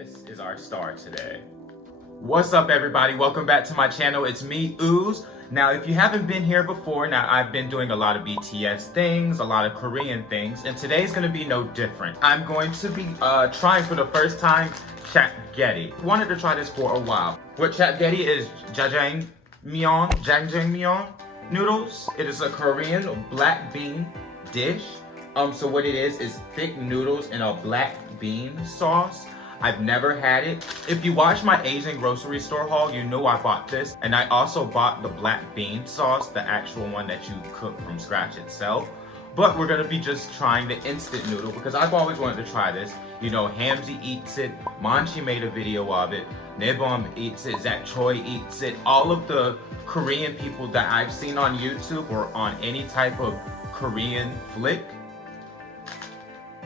This is our star today. What's up, everybody? Welcome back to my channel. It's me, Ooze. Now, if you haven't been here before, now I've been doing a lot of BTS things, a lot of Korean things, and today's gonna be no different. I'm going to be trying for the first time Chapagetti. Wanted to try this for a while. What Chapagetti is Jajangmyeon noodles. It is a Korean black bean dish. So what it is thick noodles in a black bean sauce. I've never had it. If you watch my Asian grocery store haul, you know I bought this. And I also bought the black bean sauce, the actual one that you cook from scratch itself. But we're gonna be just trying the instant noodle because I've always wanted to try this. You know, Hamzy eats it, Manchi made a video of it, Nebom eats it, Zach Choi eats it. All of the Korean people that I've seen on YouTube or on any type of Korean flick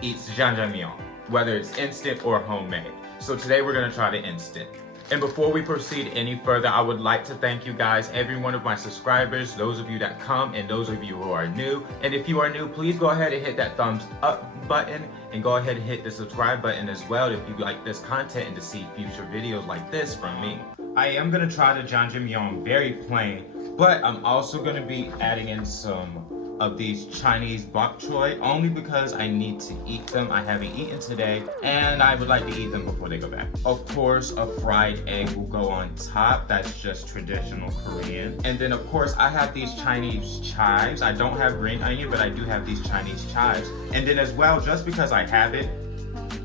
eats Jajangmyeon, whether it's instant or homemade. So today we're gonna try the instant. And before we proceed any further, I would like to thank you guys, every one of my subscribers, those of you that come and those of you who are new. And if you are new, please go ahead and hit that thumbs up button and go ahead and hit the subscribe button as well if you like this content and to see future videos like this from me. I am gonna try the Jajangmyeon very plain, but I'm also gonna be adding in some of these Chinese bok choy only because I need to eat them. I haven't eaten today and I would like to eat them before they go back. Of course, a fried egg will go on top. That's just traditional Korean. And then of course I have these Chinese chives. I don't have green onion, but I do have these Chinese chives. And then as well, just because I have it,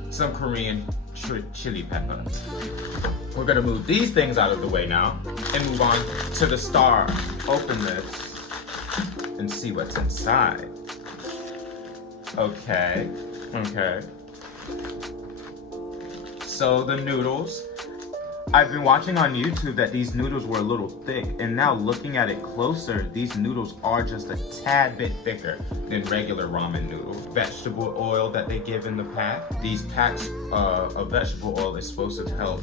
some Korean chili peppers. We're gonna move these things out of the way now and move on to the star. Open this and see what's inside. Okay. So the noodles. I've been watching on YouTube that these noodles were a little thick, and now looking at it closer, these noodles are just a tad bit thicker than regular ramen noodles. Vegetable oil that they give in the pack. These packs of vegetable oil is supposed to help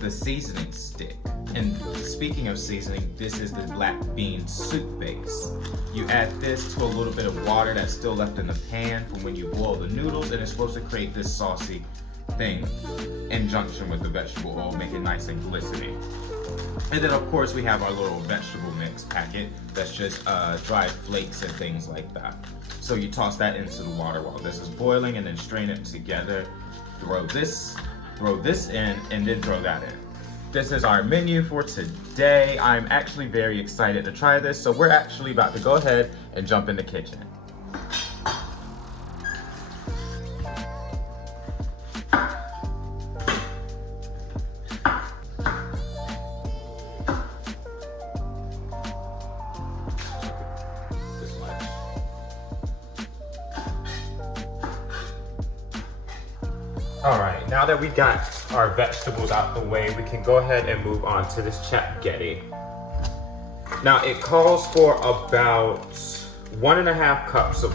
the seasoning stick. And speaking of seasoning, this is the black bean soup base. You add this to a little bit of water that's still left in the pan from when you boil the noodles, and it's supposed to create this saucy thing in junction with the vegetable oil, make it nice and glistening. And then of course we have our little vegetable mix packet that's just dried flakes and things like that. So you toss that into the water while this is boiling and then strain it together. Throw this in and then throw that in. This is our menu for today. I'm actually very excited to try this. So we're actually about to go ahead and jump in the kitchen. All right, now that we got our vegetables out the way, we can go ahead and move on to this Chapagetti. Now it calls for about 1.5 cups of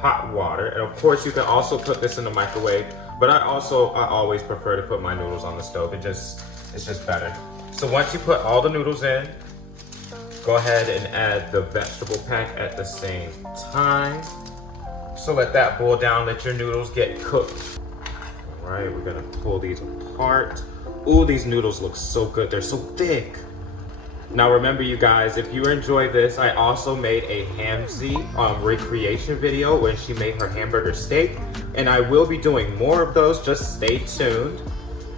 hot water, and of course you can also put this in the microwave, but I always prefer to put my noodles on the stove. It's just better. So once you put all the noodles in, go ahead and add the vegetable pack at the same time. So let that boil down, let your noodles get cooked. All right, we're gonna pull these apart. Ooh, these noodles look so good. They're so thick. Now remember, you guys, if you enjoy this, I also made a Hamzy recreation video when she made her hamburger steak, and I will be doing more of those. Just stay tuned,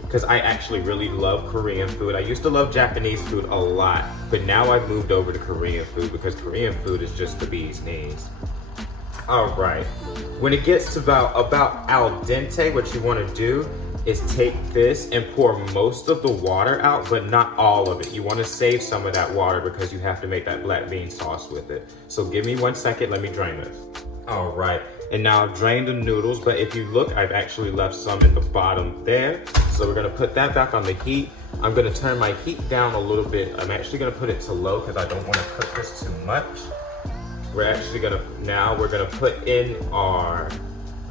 because I actually really love Korean food. I used to love Japanese food a lot, but now I've moved over to Korean food because Korean food is just the bee's knees. All right, when it gets to about al dente, what you want to do is take this and pour most of the water out, but not all of it. You want to save some of that water because you have to make that black bean sauce with it. So give me 1 second, let me drain this. All right, and now I've drained the noodles, but if you look, I've actually left some in the bottom there. So we're gonna put that back on the heat. I'm gonna turn my heat down a little bit. I'm actually gonna put it to low because I don't want to cook this too much. We're gonna put in our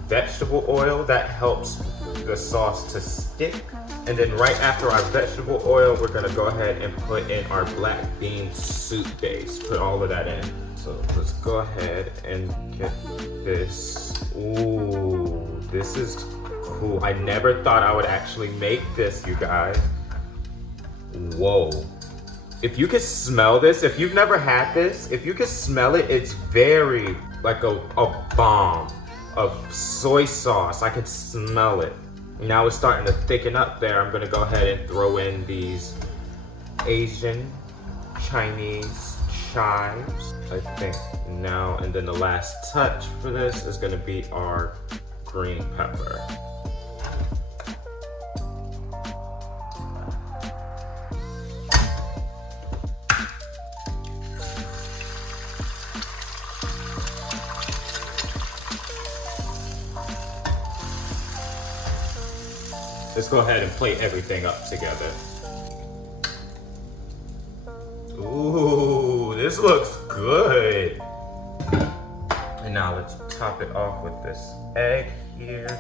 vegetable oil. That helps the sauce to stick. And then right after our vegetable oil, we're gonna go ahead and put in our black bean soup base. Put all of that in. So let's go ahead and get this. Ooh, this is cool. I never thought I would actually make this, you guys. Whoa. If you could smell this, if you've never had this, if you could smell it, it's very like a bomb of soy sauce. I could smell it. Now it's starting to thicken up there. I'm gonna go ahead and throw in these Asian, Chinese chives, I think now. And then the last touch for this is gonna be our green pepper. Let's go ahead and plate everything up together. Ooh, this looks good. And now let's top it off with this egg here.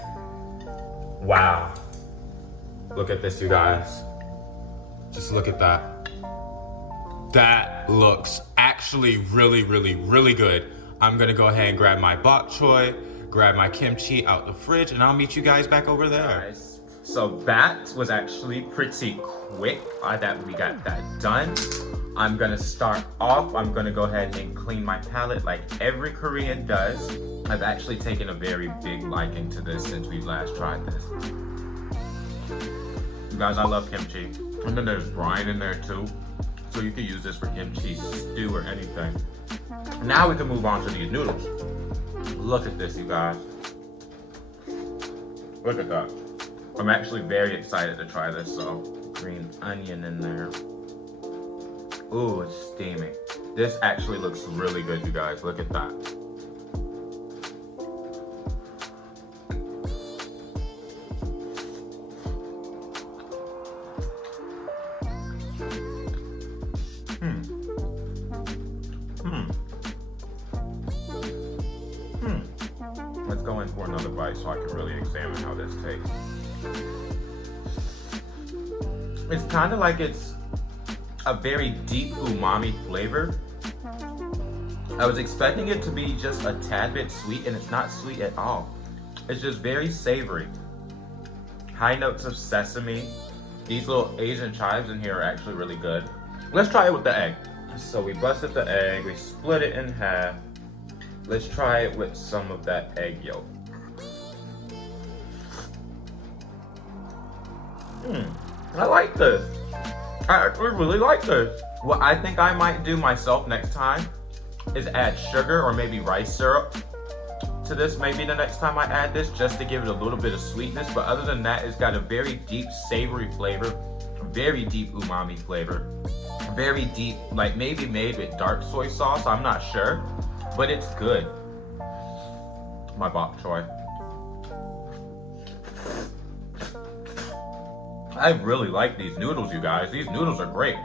Wow. Look at this, you guys. Just look at that. That looks actually really, really, really good. I'm gonna go ahead and grab my bok choy, grab my kimchi out the fridge, and I'll meet you guys back over there. So that was actually pretty quick that we got that done. I'm gonna start off, I'm gonna go ahead and clean my palette like every Korean does. I've actually taken a very big liking to this since we last tried this. You guys, I love kimchi. And then there's brine in there too. So you can use this for kimchi stew or anything. Now we can move on to these noodles. Look at this, you guys. Look at that. I'm actually very excited to try this, so green onion in there. Ooh, it's steaming. This actually looks really good, you guys. Look at that. Let's go in for another bite so I can really examine how this tastes. It's kind of like it's a very deep umami flavor. I was expecting it to be just a tad bit sweet, and it's not sweet at all. It's just very savory. High notes of sesame. These little Asian chives in here are actually really good. Let's try it with the egg. So we busted the egg, we split it in half. Let's try it with some of that egg yolk. I like this. I actually really like this. What I think I might do myself next time is add sugar or maybe rice syrup to this maybe the next time I add this, just to give it a little bit of sweetness. But other than that, it's got a very deep savory flavor, very deep umami flavor, very deep, like maybe made with dark soy sauce, I'm not sure, but it's good. My bok choy. I really like these noodles, you guys. These noodles are great.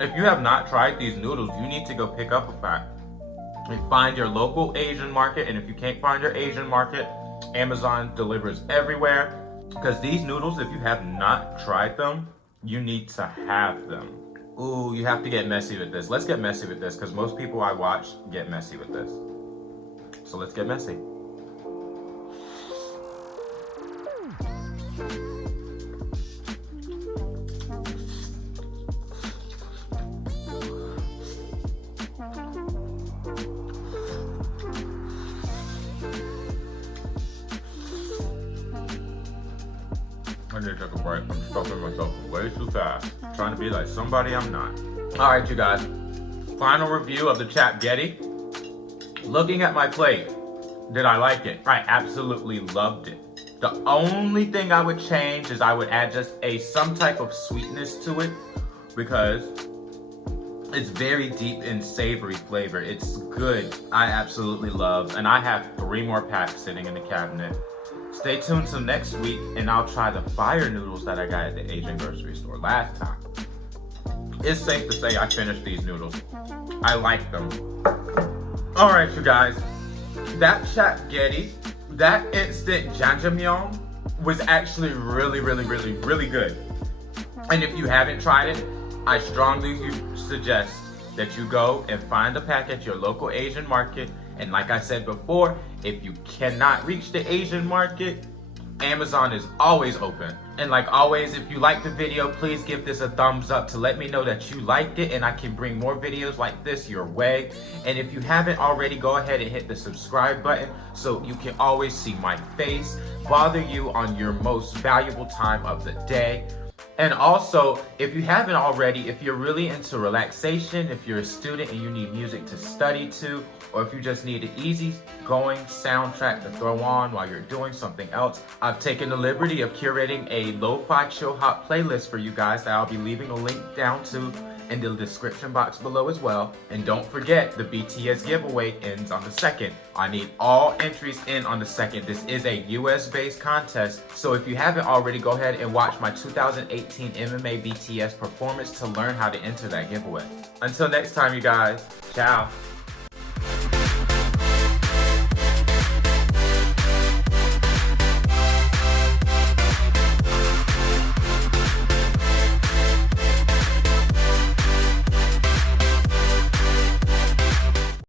If you have not tried these noodles, you need to go pick up a pack. And find your local Asian market, and if you can't find your Asian market, Amazon delivers everywhere. Because these noodles, if you have not tried them, you need to have them. Ooh, you have to get messy with this. Let's get messy with this, because most people I watch get messy with this. So let's get messy. I need to take a break. I'm stuffing myself way too fast. I'm trying to be like somebody I'm not. All right, you guys. Final review of the Chapagetti. Looking at my plate, did I like it? I absolutely loved it. The only thing I would change is I would add just some type of sweetness to it, because it's very deep in savory flavor. It's good. I absolutely love, and I have 3 more packs sitting in the cabinet. Stay tuned till next week, and I'll try the fire noodles that I got at the Asian grocery store last time. It's safe to say I finished these noodles. I like them. All right, you guys. That Chapagetti, that instant Jajangmyeon was actually really, really, really, really good. And if you haven't tried it, I strongly suggest that you go and find a pack at your local Asian market. And like I said before, if you cannot reach the Asian market, Amazon is always open. And like always, if you like the video, please give this a thumbs up to let me know that you liked it and I can bring more videos like this your way. And if you haven't already, go ahead and hit the subscribe button so you can always see my face, bother you on your most valuable time of the day. And also, if you haven't already, if you're really into relaxation, if you're a student and you need music to study to, or if you just need an easy going soundtrack to throw on while you're doing something else, I've taken the liberty of curating a lo-fi chill hop playlist for you guys that I'll be leaving a link down to in the description box below as well. And don't forget, the BTS giveaway ends on the 2nd. I need all entries in on the 2nd. This is a US-based contest, so if you haven't already, go ahead and watch my 2018 MMA BTS performance to learn how to enter that giveaway. Until next time, you guys, ciao.